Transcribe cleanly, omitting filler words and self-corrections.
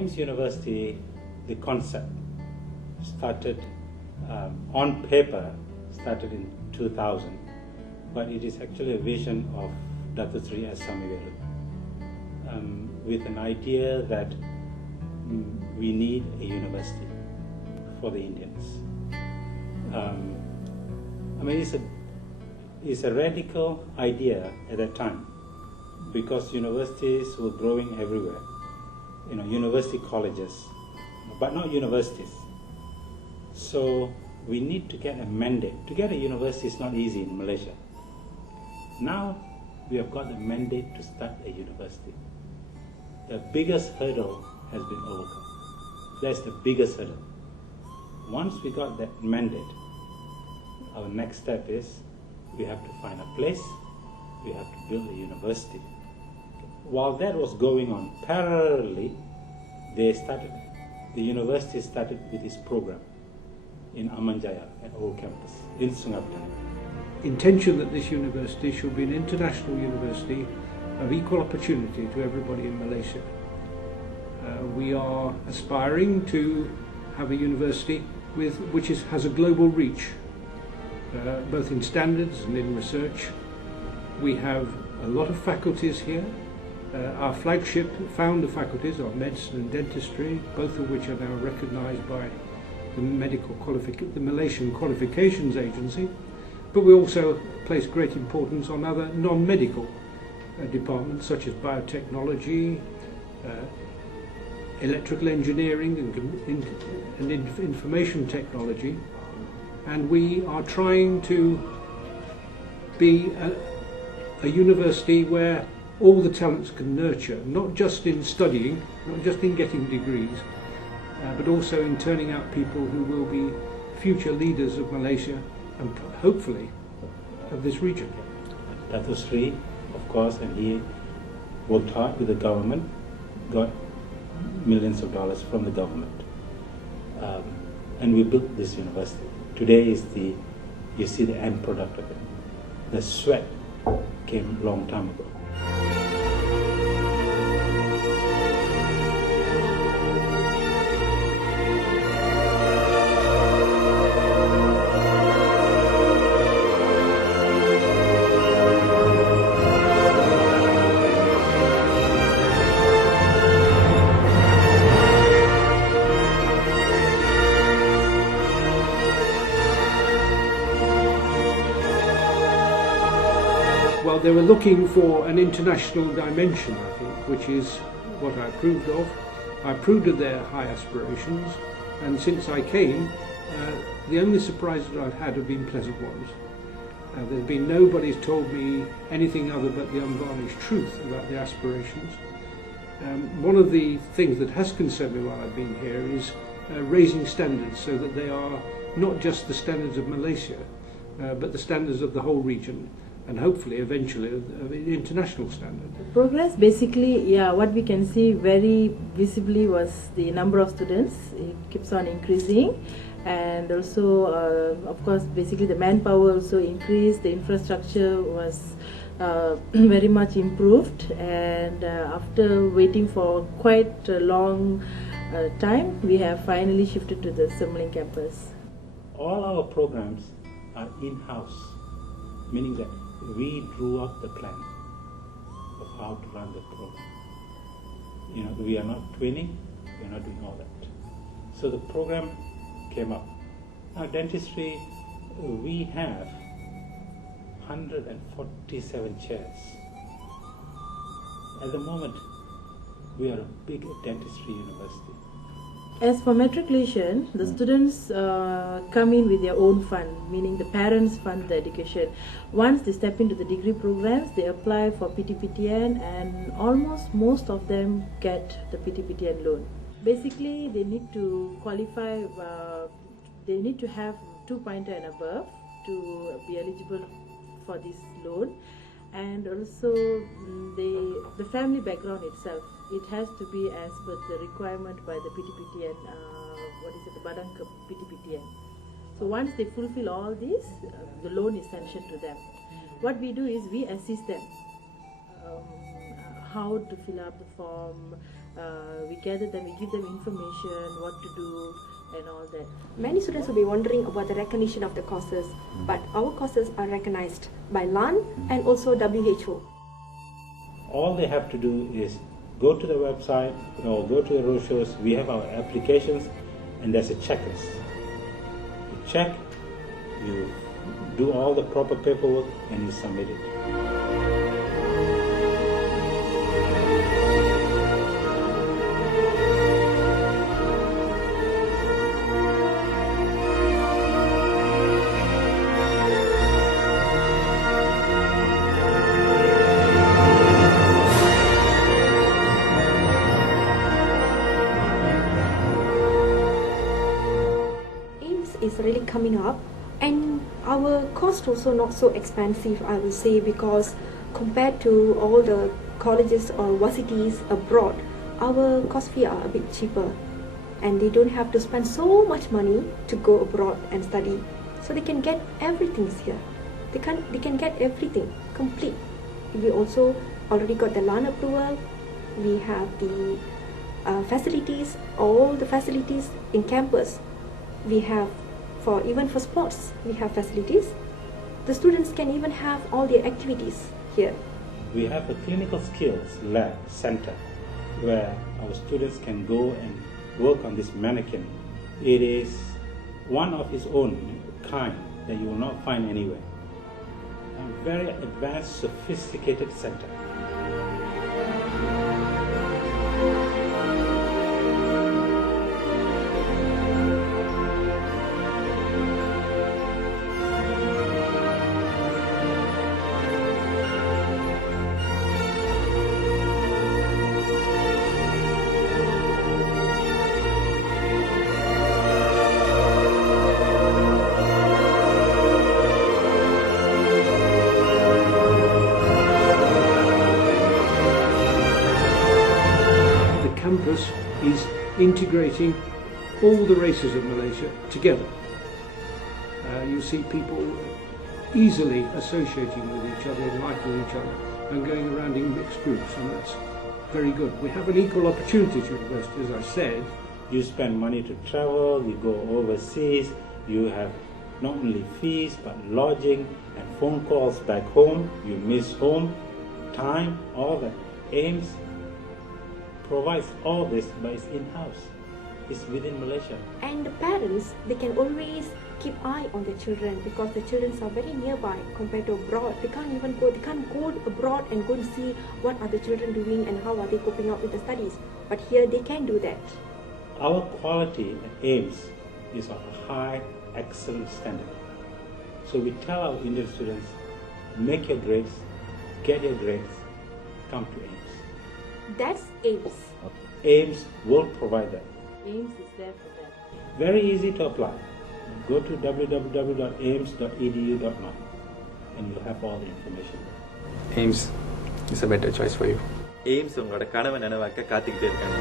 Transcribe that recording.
AIMST University, the concept started on paper, started in 2000, but it is actually a vision of Dr. Sri S. Samy Vellu, with an idea that we need a university for the Indians. I mean, it's a radical idea at that time, because universities were growing everywhere. You know, university colleges, but not universities. So we need to get a mandate. To get a university is not easy in Malaysia. Now we have got a mandate to start a university. The biggest hurdle has been overcome. That's the biggest hurdle. Once we got that mandate, our next step is we have to find a place, we have to build a university. While that was going on, parallelly, the university started with this program in Amanjaya, at Old Campus, in Sungai Petani. Intention that this university should be an international university of equal opportunity to everybody in Malaysia. We are aspiring to have a university which has a global reach, both in standards and in research. We have a lot of faculties here. Our flagship founder faculties are medicine and dentistry, both of which are now recognised by the Malaysian Qualifications Agency. But we also place great importance on other non-medical departments such as biotechnology, electrical engineering and information technology. And we are trying to be a university where all the talents can nurture, not just in studying, not just in getting degrees, but also in turning out people who will be future leaders of Malaysia and hopefully of this region. Dr. Sri, of course, and he worked hard with the government, got millions of dollars from the government, and we built this university. Today is you see the end product of it. The sweat came a long time ago. Well, they were looking for an international dimension, I think, which is what I approved of. I approved of their high aspirations, and since I came, the only surprises I've had have been pleasant ones. There's been nobody's told me anything other but the unvarnished truth about the aspirations. One of the things that has concerned me while I've been here is raising standards so that they are not just the standards of Malaysia, but the standards of the whole region, and hopefully eventually an international standard. Progress basically, yeah, what we can see very visibly was the number of students. It keeps on increasing, and also of course basically the manpower also increased, the infrastructure was very much improved, and after waiting for quite a long time, we have finally shifted to the Semeling campus. All our programs are in-house, meaning that we drew up the plan of how to run the program. You know, we are not twinning, we are not doing all that. So the program came up. Now dentistry, we have 147 chairs. At the moment, we are a big dentistry university. As for matriculation, the students come in with their own fund, meaning the parents fund the education. Once they step into the degree programs, they apply for PTPTN, and almost most of them get the PTPTN loan. Basically, they need to qualify, they need to have 2.0 and above to be eligible for this loan. And also the family background itself, it has to be as per the requirement by the PTPTN, the bedong PTPTN. So once they fulfill all these, the loan is sanctioned to them. What we do is we assist them how to fill up the form, We gather them, we give them information, what to do and all that. Many students will be wondering about the recognition of the courses, but our courses are recognized by LAN and also WHO. All they have to do is go to the website or go to the roadshows. We have our applications and there's a checklist. You check, you do all the proper paperwork and you submit it. Is really coming up, and our cost also not so expensive, I will say, because compared to all the colleges or universities abroad, our cost fee are a bit cheaper, and they don't have to spend so much money to go abroad and study, so they can get everything here. They can get everything complete. We also already got the LAN approval. We have the facilities, all the facilities in campus. We have even for sports, we have facilities. The students can even have all their activities here. We have a clinical skills lab center where our students can go and work on this mannequin. It is one of its own kind that you will not find anywhere. A very advanced, sophisticated center. Campus is integrating all the races of Malaysia together. You see people easily associating with each other and liking each other and going around in mixed groups, and that's very good. We have an equal opportunities university, as I said. You spend money to travel, you go overseas, you have not only fees but lodging and phone calls back home, you miss home, time, all that. AIMST provides all this, but it's in-house. It's within Malaysia. And the parents, they can always keep eye on their children because the children are very nearby compared to abroad. They can't go abroad and go and see what are the children doing and how are they coping up with the studies. But here they can do that. Our quality at AIMST is of a high, excellent standard. So we tell our Indian students, make your grades, get your grades, come to AIMST. That's AIMST. AIMST will provide that. AIMST is there for that. Very easy to apply. Go to www.aimst.edu.my and you'll have all the information. AIMST is a better choice for you. AIMST உங்களோட கனவை நனவாக்க காத்துக்கிட்டே இருக்காங்க.